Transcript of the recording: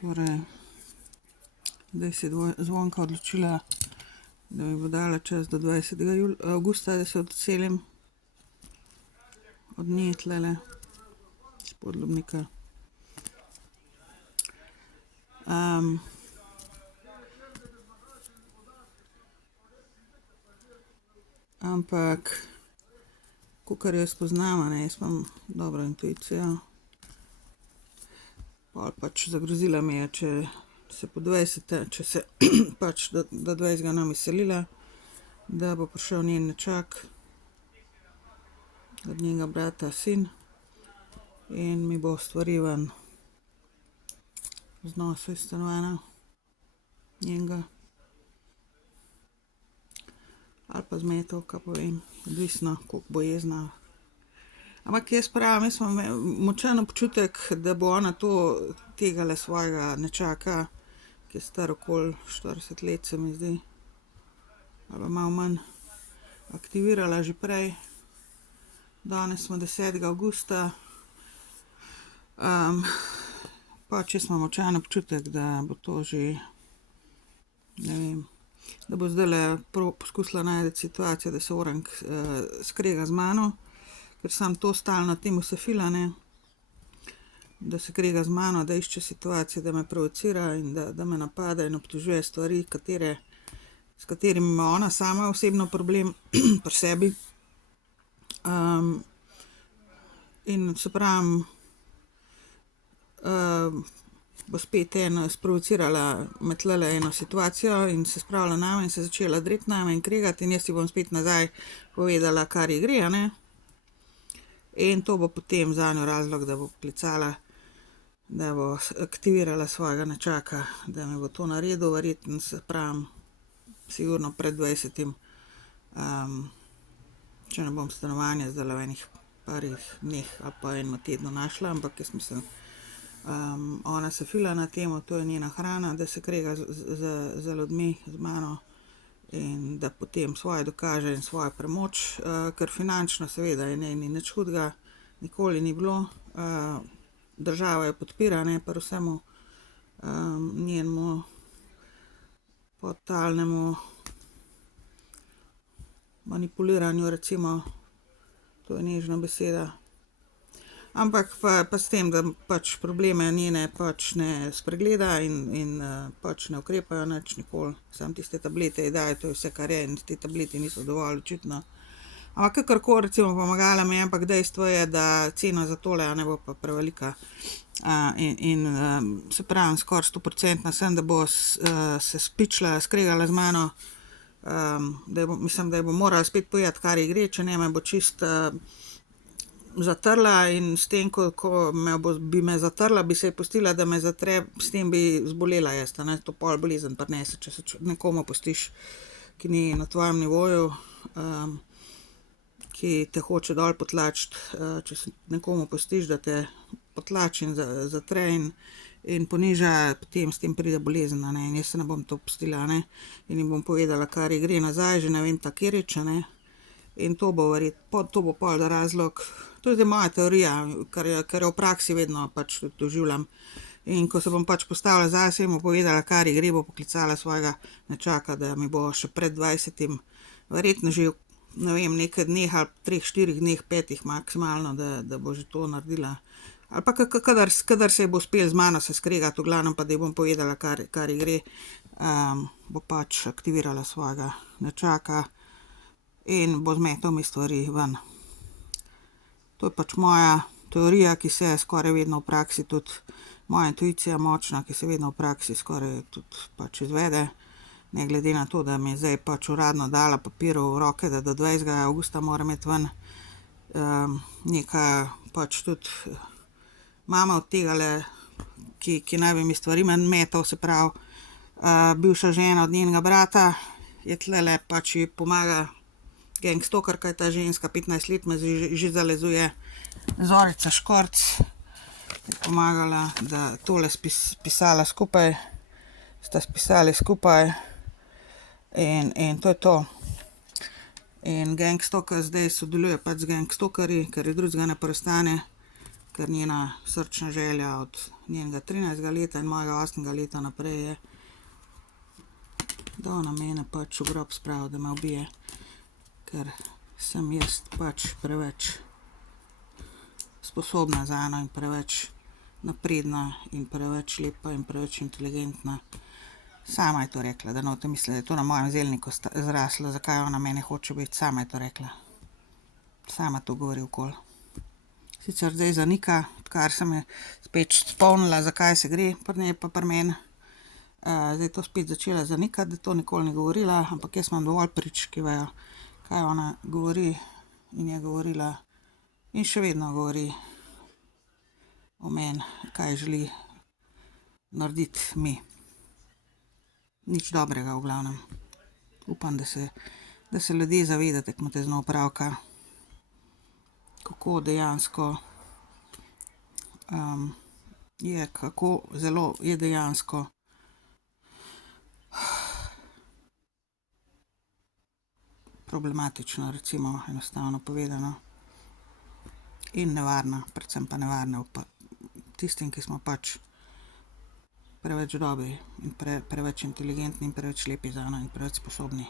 Torej, zdaj se je Zvonka odločila, da mi bo dala čas do 20. avgusta, da se odselim od nje tlele iz Podlubnika. Ampak, kakor jo spoznam, jaz imam dobro intuicijo. Pol pač zagrozila mi je, če se po 20, če se pač do 20. ne izselila, da bo prišel njen nečak, od njenega brata sin, in mi bo stvari ven znosil iz stanovanja njenega. Ali pa zmetal, kaj povem, odvisno, koliko bo jezna. Ampak jaz pravim, jaz imam močan občutek, da bo ona tegale svojega nečaka, ki je star okoli 40 let, se mi zdi, ali pa malo manj, aktivirala že prej. Danes smo 10. avgusta. Pač jaz imam močan občutek, da bo to že, ne vem, da bo zdajle poskusila najti situacijo, da se Orank skrega z mano, ker sam to stalno temu se fila, ne, da se krega z mano, da išče situacije, da me provocira in da me napada in obtožuje stvari, s katerimi ima ona sama osebno problem pri sebi. In se pravim, bo spet sprovocirala me tlele eno situacijo in se spravila name in se začela dreti name in kregati in jaz ti bom spet nazaj povedala, kar ji gre, ne. In to bo potem zanjo razlog, da bo poklicala, da bo aktivirala svojega nečaka, da mi bo to naredil, verjetno, se pravim, sigurno pred 20. Če ne bom stanovanja zdajle v enih parih dneh ali pa enem tednu našla, ampak jaz mislim, ona se fila na temo, to je njena hrana, da se krega z ljudmi, z mano in da potem svoje dokaže in svojo premoč, ker finančno seveda je ni nič hudega, nikoli ni bilo. Država jo podpira, ne, pri vsemu njenemu totalnemu manipuliranju, recimo, to je nežna beseda. Ampak pa s tem, da pač probleme njene pač ne spregleda in pač ne ukrepajo nič nikoli, samo tiste tablete ji dajo, to je vse, kar je, in te tablete niso dovolj očitno. Ampak kakorkoli, recimo, pomagala mi je, ampak dejstvo je, da cena za tole ne bo pa prevelika. Se pravim, skoraj 100% sem, da bo se spičila, skregala z mano, mislim, da ji bo morala spet povedati, kar ji gre, če ne me bo čisto zatrla in s tem, ko bi me zatrla, bi se ji pustila, da me zatre, s tem bi zbolela jaz, ne, to pol bolezen prinese, če se nekomu pustiš, ki ni na tvojem nivoju, ki te hoče dol potlačiti, če se nekomu pustiš, da te potlači in zatre in poniža, potem s tem pride bolezen, ne, in jaz se ne bom to pustila, ne, in ji bom povedala, kar ji gre nazaj, že ne vem katerič, ne, in to bo pol razlog, to je zdaj moja teorija, ker jo v praksi vedno pač doživljam. In ko se bom pač postavila zase, se bom povedala, kar ji gre, bo poklicala svojega nečaka, da mi bo še pred 20. verjetno že, ne vem, nekaj dneh ali 3, 4 dneh, 5 maksimalno, da bo že to naredila. Ali pa kadar se ji bo uspelo z mano se skregati, v glavnem pa, da ji bom povedala, kar ji gre, bo pač aktivirala svojega nečaka in bo zmetal mi stvari ven. To je pač moja teorija, ki se skoraj vedno v praksi tudi, moja intuicija močna, ki se vedno v praksi skoraj tudi pač izvede, ne glede na to, da mi je zdaj pač uradno dala papir v roke, da do 20. avgusta mora imeti ven. Neka pač tudi mama od tegale, ki naj bi mi stvari metal, se pravi, bivša žena od njenega brata, je tlele pač ji pomaga gangstokerka, je ta ženska, 15 let me že zalezuje, Zorica Škorc, je pomagala, da tole spisala skupaj, sta spisali skupaj in to je to. In gangstoker zdaj sodeluje pač z gangstokerji, ker je drugega ne prestane, ker njena srčna želja od njenega 13. leta in mojega 8. leta naprej je do namene pač v grob spravil, da me ubije, ker sem jaz pač preveč sposobna zano in preveč napredna in preveč lepa in preveč inteligentna. Sama je to rekla, da ne boste mislili, da je to na mojem zelniku zraslo, zakaj ona mene hoče biti, sama je to rekla. Sama to govori okoli. Sicer zdaj zanika, odkar sem je spet spomnila, zakaj se gre pri njej pa pri meni. Zdaj to spet začela zanikati, da to nikoli ni govorila, ampak jaz imam dovolj prič, ki vejo, kaj ona govori in je govorila in še vedno govori o meni, kaj želi narediti mi. Nič dobrega v glavnem. Upam, da se ljudje zavedate, ko imate z njo opravka, kako dejansko je, kako zelo je dejansko problematična, recimo enostavno povedano, in nevarna, predvsem pa nevarna tistim, ki smo pač preveč dobri in preveč inteligentni in preveč lepi zano in preveč sposobni.